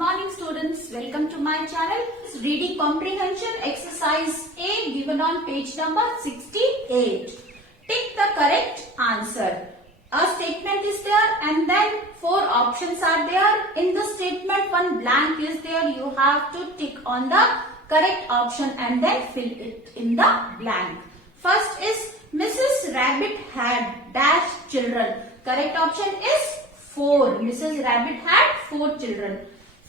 morning students, welcome to my channel. Reading comprehension exercise A given on page number 68. Tick the correct answer. A statement is there and then 4 options are there. In the statement one blank is there. You have to tick on the correct option and then fill it in the blank. First is Mrs. Rabbit had dash children. Correct option is 4. Mrs. Rabbit had 4 children.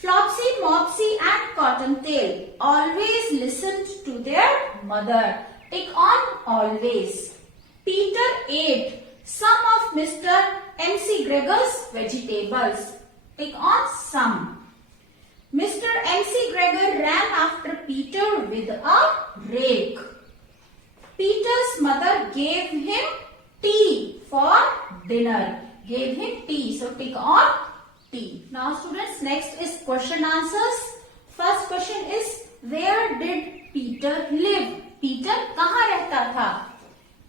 Flopsy, Mopsy and Cottontail always listened to their mother. Tick on always. Peter ate some of Mr. MC Gregor's vegetables. Tick on some. Mr. MC Gregor ran after Peter with a rake. Peter's mother gave him tea for dinner. Gave him tea. So tick on tea. Now students, next is question answers. First question is, where did Peter live? Peter कहाँ रहता था?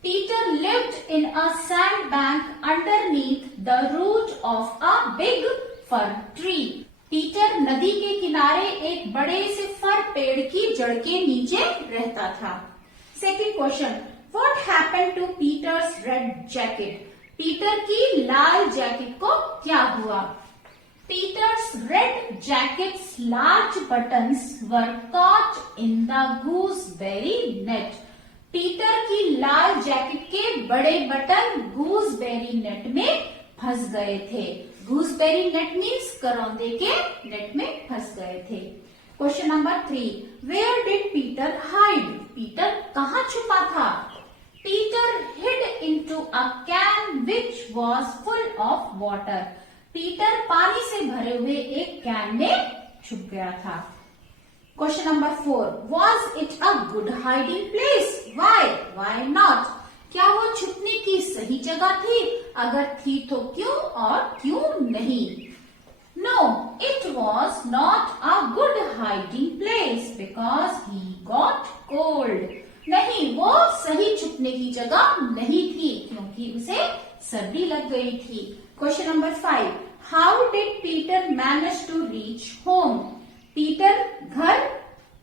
Peter lived in a sandbank underneath the root of a big fir tree. Peter नदी के किनारे एक बड़े से फर पेड़ की जड़ के नीचे रहता था. Second question, what happened to Peter's red jacket? Peter की लाल जैकेट को क्या हुआ? Peter's red jacket's large buttons were caught in the gooseberry net. Peter की लाल जैकेट के बड़े बटन गूसबेरी नेट में फंस गए थे. गूसबेरी नेट मीन्स करौंदे के नेट में फंस गए थे. Question number 3, where did Peter hide? Peter कहाँ छुपा था? Peter hid into a can which was full of water. Peter पानी से भरे हुए एक कैन में छुप गया था. Question number 4. Was it a good hiding place? Why? Why not? क्या वो छुपने की सही जगह थी? अगर थी तो क्यों और क्यों नहीं? No, it was not a good hiding place because he got cold. नहीं, वो सही छुपने की जगह नहीं थी क्योंकि उसे सर्दी लग गई थी. Question number 5. How did Peter manage to reach home? Peter घर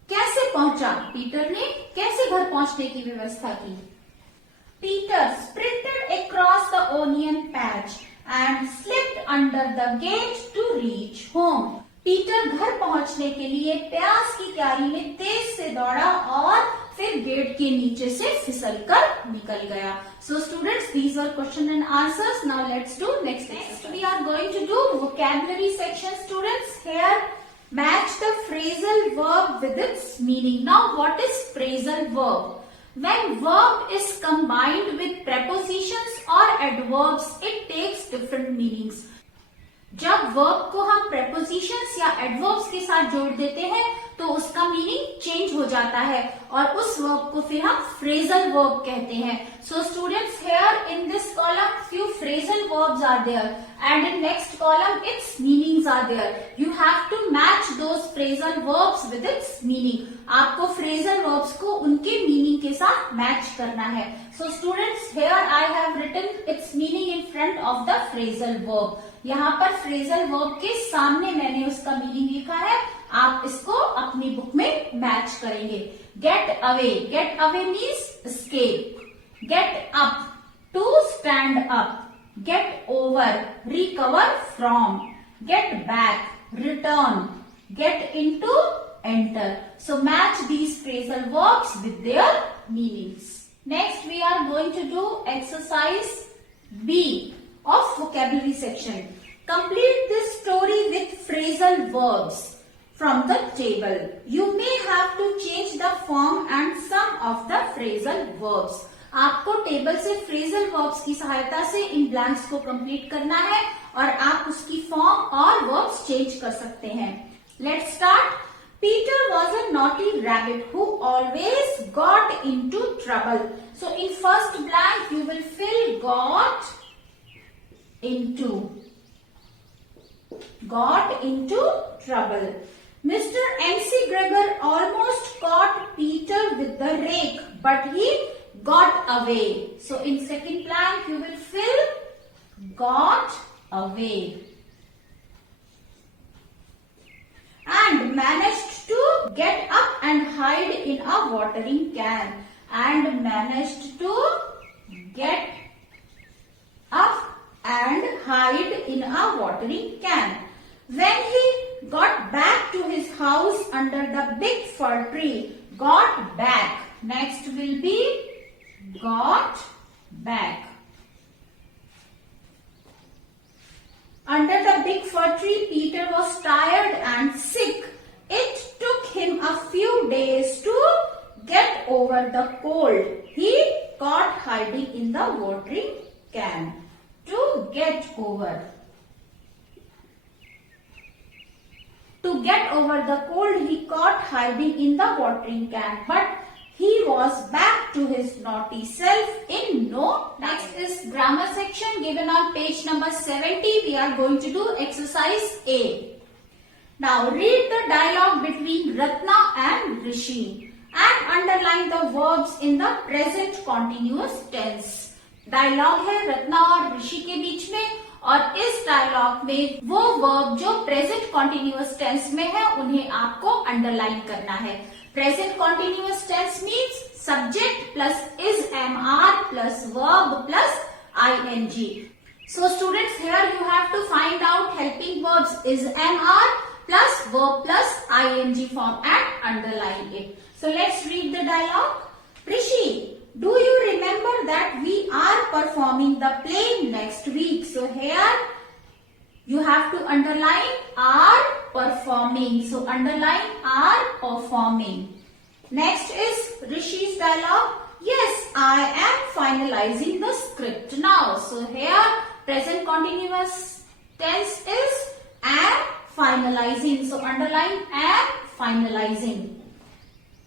कैसे पहुंचा? पीटर ने कैसे घर पहुंचने की व्यवस्था की? Peter sprinted across the onion patch and slipped under the gate to reach home. Peter घर पहुंचने के लिए प्याज की क्यारी में तेज से दौड़ा और फिर गेट के नीचे से फिसलकर निकल गया. So students, these are question and answers. Now let's do next. We are going to do vocabulary section students. Here match the phrasal verb with its meaning. Now what is phrasal verb? When verb is combined with prepositions or adverbs, it takes different meanings. जब verb को हम prepositions या adverbs के साथ जोड़ देते हैं तो उसका मीनिंग चेंज हो जाता है और उस वर्ब को फिर हम फ्रेजल वर्ब कहते हैं. So students, here in this column few phrasal verbs are there and in next column its meanings are there. You have to match those phrasal verbs with its meaning. आपको phrasal verbs को उनके meaning के साथ match करना है. So students, here I have written its meaning in front of the phrasal verb. यहाँ पर phrasal verb के सामने मैंने उसका मीनिंग लिखा है. आप इसको अपनी बुक में मैच करेंगे. Get away. Get away means escape. Get up, to stand up. Get over, recover from. Get back, return. Get into, enter. So match these phrasal verbs with their meanings. Next we are going to do exercise B of vocabulary section. Complete this story with phrasal verbs from the table. You may have to change the form and some of the phrasal verbs. आपको table से phrasal verbs की सहायता से इन blanks को complete करना है और आप उसकी form और verbs change कर सकते हैं. Let's start. Peter was a naughty rabbit who always got into trouble. So in first blank you will fill got into. Got into trouble. Mr. MC Gregor almost caught Peter with the rake, but he got away. So in second blank you will fill got away. a watering can and managed to get up and hide in a watering can. When he got back to his house under the big fir tree, got back. Next will be got back. Under the big fir tree, Peter was tired and sick. It took him a few days to get over the cold. He got hiding in the watering can. To get over. To get over the cold, he caught hiding in the watering can. But he was back to his naughty self in no time. Next is grammar section given on page number 70. We are going to do exercise A. Now read the dialogue between Ratna and Rishi and underline the verbs in the present continuous tense. Dialogue है रत्ना और ऋषि के बीच में और इस dialogue में वो verb जो present continuous tense में है उन्हें आपको अंडरलाइन करना है. Present continuous tense means subject plus is am are plus verb plus ing. So students, here you have to find out helping verbs is am are plus verb plus ing form and underline it. So let's read the dialogue. Rishi, do you remember that we are performing the play next week? So here you have to underline are performing. So underline are performing. Next is Rishi's dialogue. Yes, I am finalizing the script now. So here present continuous tense is am finalizing. So underline am finalizing.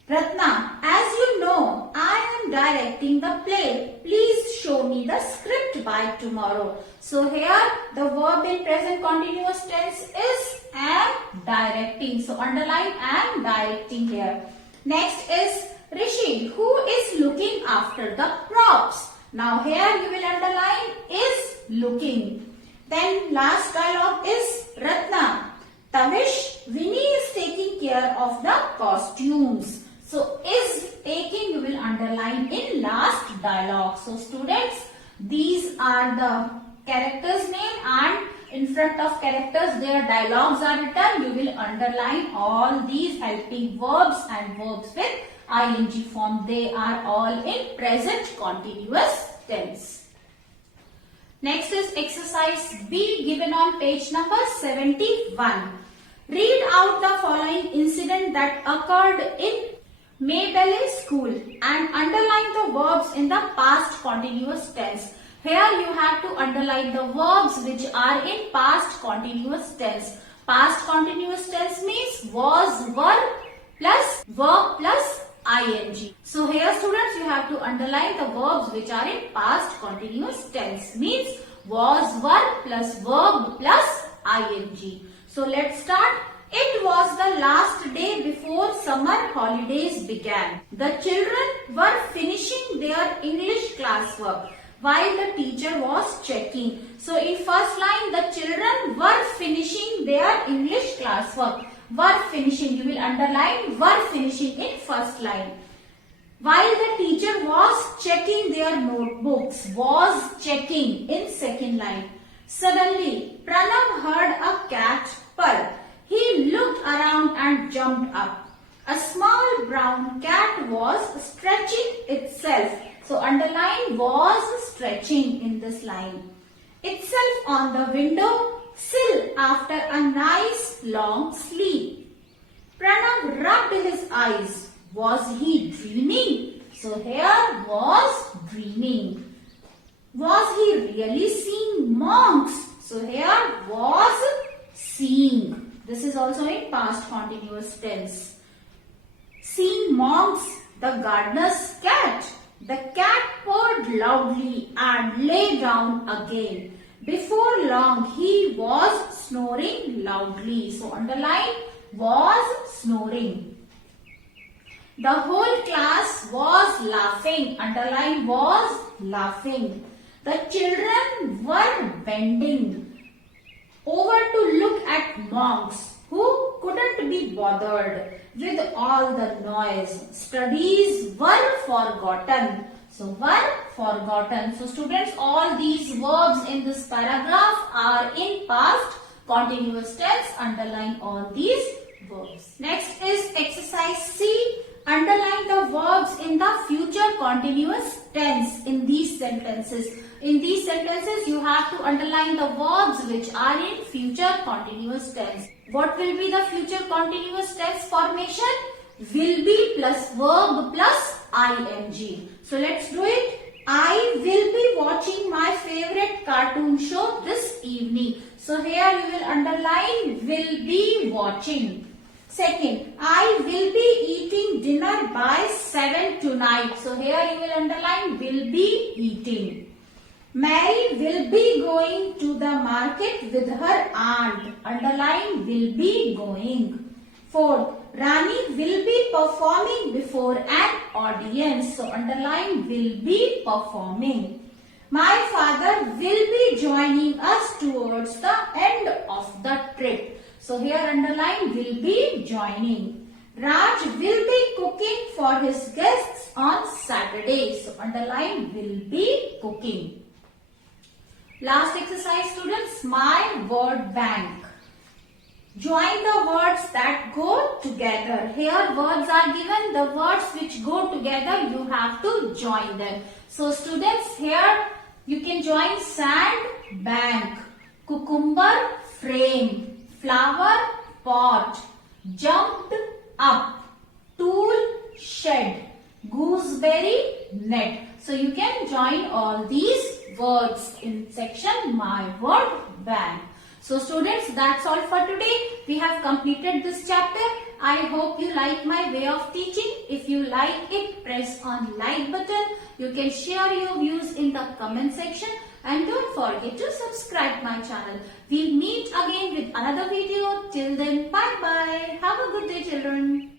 Ratna, as you know, I am directing the play. Please show me the script by tomorrow. So here the verb in present continuous tense is am directing. So underline am directing here. Next is Rishi, who is looking after the props. Now here you will underline is looking. Then last dialogue is Ratna. Tavish, Vinny is taking care of the costumes. So is taking you will underline in last dialogue. So students, these are the characters name and in front of characters their dialogues are written. You will underline all these helping verbs and verbs with ing form. They are all in present continuous tense. Next is exercise B given on page number 71. Read out the following incident that occurred in Maybelle School and underline the verbs in the past continuous tense. Here you have to underline the verbs which are in past continuous tense. Past continuous tense means was, were plus verb plus ing. So here students you have to underline the verbs which are in past continuous tense means was, were plus verb plus ing. So let's start. It was the last day before summer holidays began. The children were finishing their English classwork while the teacher was checking. So in first line, the children were finishing their English classwork. Were finishing, you will underline were finishing in first line. While the teacher was checking their notebooks, was checking in second line. Suddenly, Pranav heard a cat purr. He looked around and jumped up. A small brown cat was stretching itself. So underline was stretching in this line. Itself on the window sill after a nice long sleep. Pranav rubbed his eyes. Was he dreaming? So here was dreaming. Was he really seeing monks? So here was seeing. This is also in past continuous tense. Seeing monks, the gardener's cat. The cat purred loudly and lay down again. Before long, he was snoring loudly. So underline was snoring. The whole class was laughing. Underline was laughing. The children were bending over to look at monks who couldn't be bothered with all the noise. Studies were forgotten. So were forgotten. So students, all these verbs in this paragraph are in past continuous tense. Underline all these verbs. Next is exercise C. Underline the verbs in the future continuous tense in these sentences. In these sentences, you have to underline the verbs which are in future continuous tense. What will be the future continuous tense formation? Will be plus verb plus ing. So let's do it. I will be watching my favorite cartoon show this evening. So here you will underline will be watching. Second, I will be eating dinner by 7 tonight. So here you will underline will be eating. Mary will be going to the market with her aunt. Underline will be going. Fourth, Rani will be performing before an audience. So underline will be performing. My father will be joining us towards the end of the trip. So here underline will be joining. Raj will be cooking for his guests on Saturday. So underline will be cooking. Last exercise students, my word bank. Join the words that go together. Here words are given. The words which go together, you have to join them. So students, here you can join sand, bank, cucumber, frame, flower, pot, jumped up, tool, shed, gooseberry, net. So you can join all these words in section my word bank. So students, that's all for today. We have completed this chapter. I hope you like my way of teaching. If you like it, press on like button. You can share your views in the comment section. And don't forget to subscribe my channel. We'll meet again with another video. Till then, bye bye. Have a good day, children.